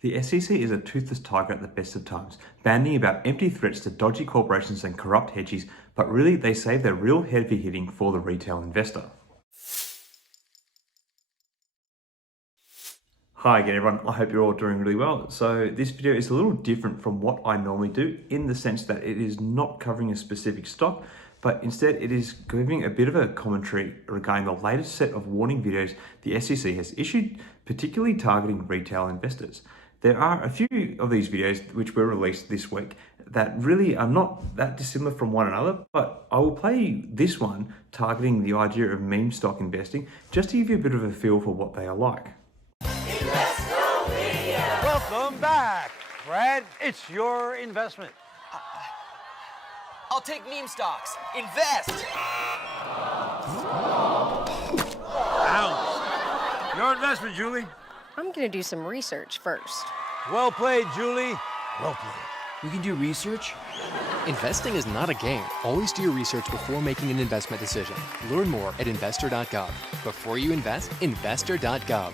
The SEC is a toothless tiger at the best of times, bandying about empty threats to dodgy corporations and corrupt hedges, but really they save their real heavy hitting for the retail investor. Hi again everyone, I hope you're all doing really well. So this video is a little different from what I normally do in the sense that it is not covering a specific stock, but instead it is giving a bit of a commentary regarding the latest set of warning videos the SEC has issued, particularly targeting retail investors. There are a few of these videos which were released this week that really are not that dissimilar from one another, but I will play this one targeting the idea of meme stock investing just to give you a bit of a feel for what they are like. Welcome back, Brad. It's your investment. I'll take meme stocks. Invest! Ouch. Your investment, Julie. I'm gonna do some research first. Well played, Julie. Well played. You can do research? Investing is not a game. Always do your research before making an investment decision. Learn more at investor.gov. Before you invest, investor.gov.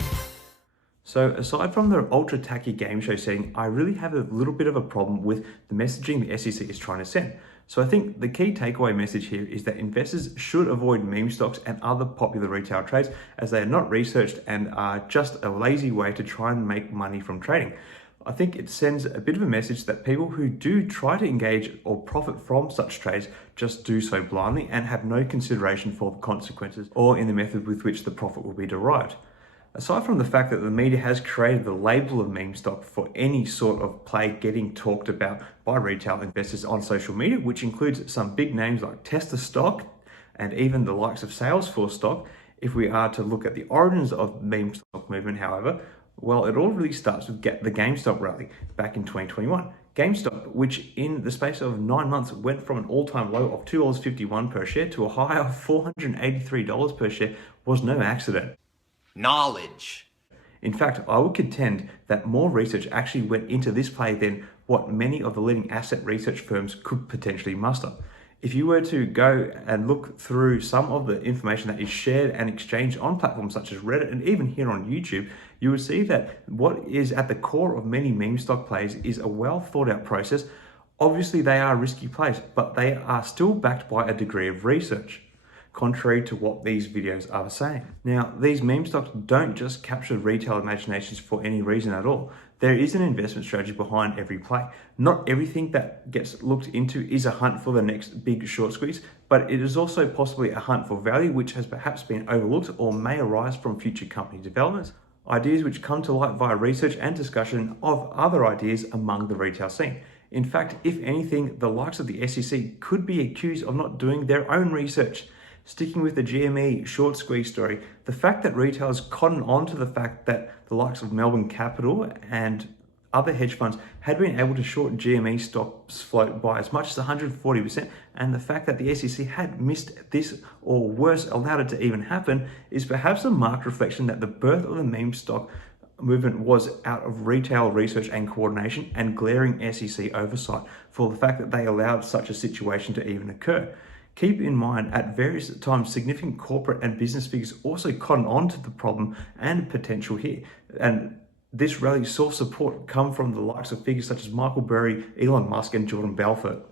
So aside from the ultra tacky game show setting, I really have a little bit of a problem with the messaging the SEC is trying to send. So I think the key takeaway message here is that investors should avoid meme stocks and other popular retail trades as they are not researched and are just a lazy way to try and make money from trading. I think it sends a bit of a message that people who do try to engage or profit from such trades just do so blindly and have no consideration for the consequences or in the method with which the profit will be derived. Aside from the fact that the media has created the label of meme stock for any sort of play getting talked about by retail investors on social media, which includes some big names like Tesla stock and even the likes of Salesforce stock, if we are to look at the origins of meme stock movement, however, well, it all really starts with the GameStop rally back in 2021. GameStop, which in the space of 9 months went from an all-time low of $2.51 per share to a high of $483 per share, was no accident. Knowledge. In fact, I would contend that more research actually went into this play than what many of the leading asset research firms could potentially muster. If you were to go and look through some of the information that is shared and exchanged on platforms such as Reddit and even here on YouTube, you would see that what is at the core of many meme stock plays is a well thought out process. Obviously they are risky plays, but they are still backed by a degree of research, contrary to what these videos are saying. Now, these meme stocks don't just capture retail imaginations for any reason at all. There is an investment strategy behind every play. Not everything that gets looked into is a hunt for the next big short squeeze, but it is also possibly a hunt for value which has perhaps been overlooked or may arise from future company developments, ideas which come to light via research and discussion of other ideas among the retail scene. In fact, if anything, the likes of the SEC could be accused of not doing their own research. Sticking with the GME short squeeze story, the fact that retailers cotton on to the fact that the likes of Melvin Capital and other hedge funds had been able to short GME stocks float by as much as 140%, and the fact that the SEC had missed this or worse, allowed it to even happen, is perhaps a marked reflection that the birth of the meme stock movement was out of retail research and coordination and glaring SEC oversight for the fact that they allowed such a situation to even occur. Keep in mind, at various times, significant corporate and business figures also cotton on to the problem and potential here. And this rally saw support come from the likes of figures such as Michael Burry, Elon Musk, and Jordan Belfort.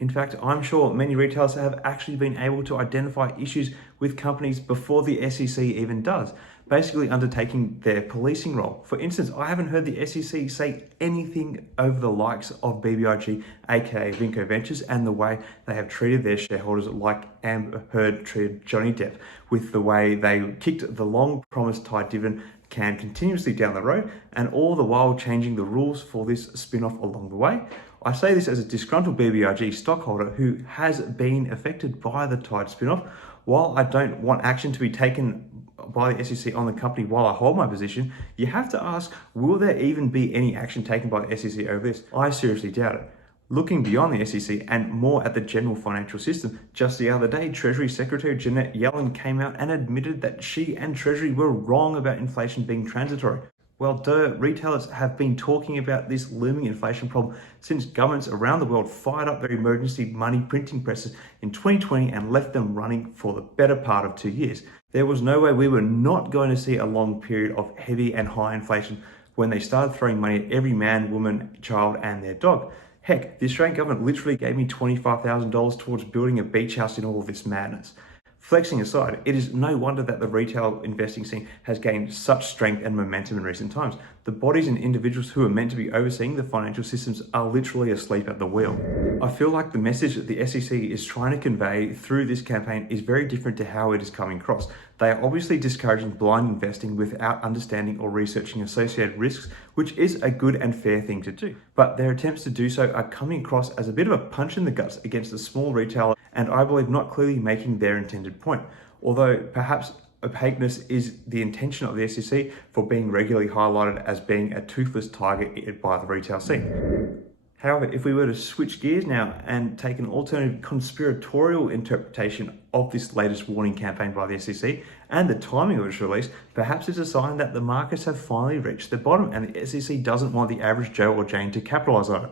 In fact, I'm sure many retailers have actually been able to identify issues with companies before the SEC even does, basically undertaking their policing role. For instance, I haven't heard the SEC say anything over the likes of BBIG, aka Vinco Ventures, and the way they have treated their shareholders like Amber Heard treated Johnny Depp, with the way they kicked the long promised Thai dividend can continuously down the road, and all the while changing the rules for this spin-off along the way. I say this as a disgruntled BBIG stockholder who has been affected by the Tide spin-off. While I don't want action to be taken by the SEC on the company while I hold my position, you have to ask, will there even be any action taken by the SEC over this? I seriously doubt it. Looking beyond the SEC and more at the general financial system, just the other day, Treasury Secretary Janet Yellen came out and admitted that she and Treasury were wrong about inflation being transitory. Well, retailers have been talking about this looming inflation problem since governments around the world fired up their emergency money printing presses in 2020 and left them running for the better part of 2 years. There was no way we were not going to see a long period of heavy and high inflation when they started throwing money at every man, woman, child, and their dog. Heck, the Australian government literally gave me $25,000 towards building a beach house in all of this madness. Flexing aside, it is no wonder that the retail investing scene has gained such strength and momentum in recent times. The bodies and individuals who are meant to be overseeing the financial systems are literally asleep at the wheel. I feel like the message that the SEC is trying to convey through this campaign is very different to how it is coming across. They are obviously discouraging blind investing without understanding or researching associated risks, which is a good and fair thing to do. But their attempts to do so are coming across as a bit of a punch in the guts against a small retailer, and I believe not clearly making their intended point. Although perhaps opaqueness is the intention of the SEC for being regularly highlighted as being a toothless tiger by the retail scene. However, if we were to switch gears now and take an alternative conspiratorial interpretation of this latest warning campaign by the SEC and the timing of its release, perhaps it's a sign that the markets have finally reached the bottom and the SEC doesn't want the average Joe or Jane to capitalize on it.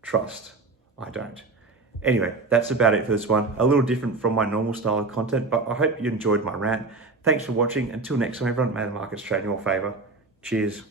Trust, I don't. Anyway, that's about it for this one. A little different from my normal style of content, but I hope you enjoyed my rant. Thanks for watching. Until next time, everyone, may the markets trade in your favor. Cheers.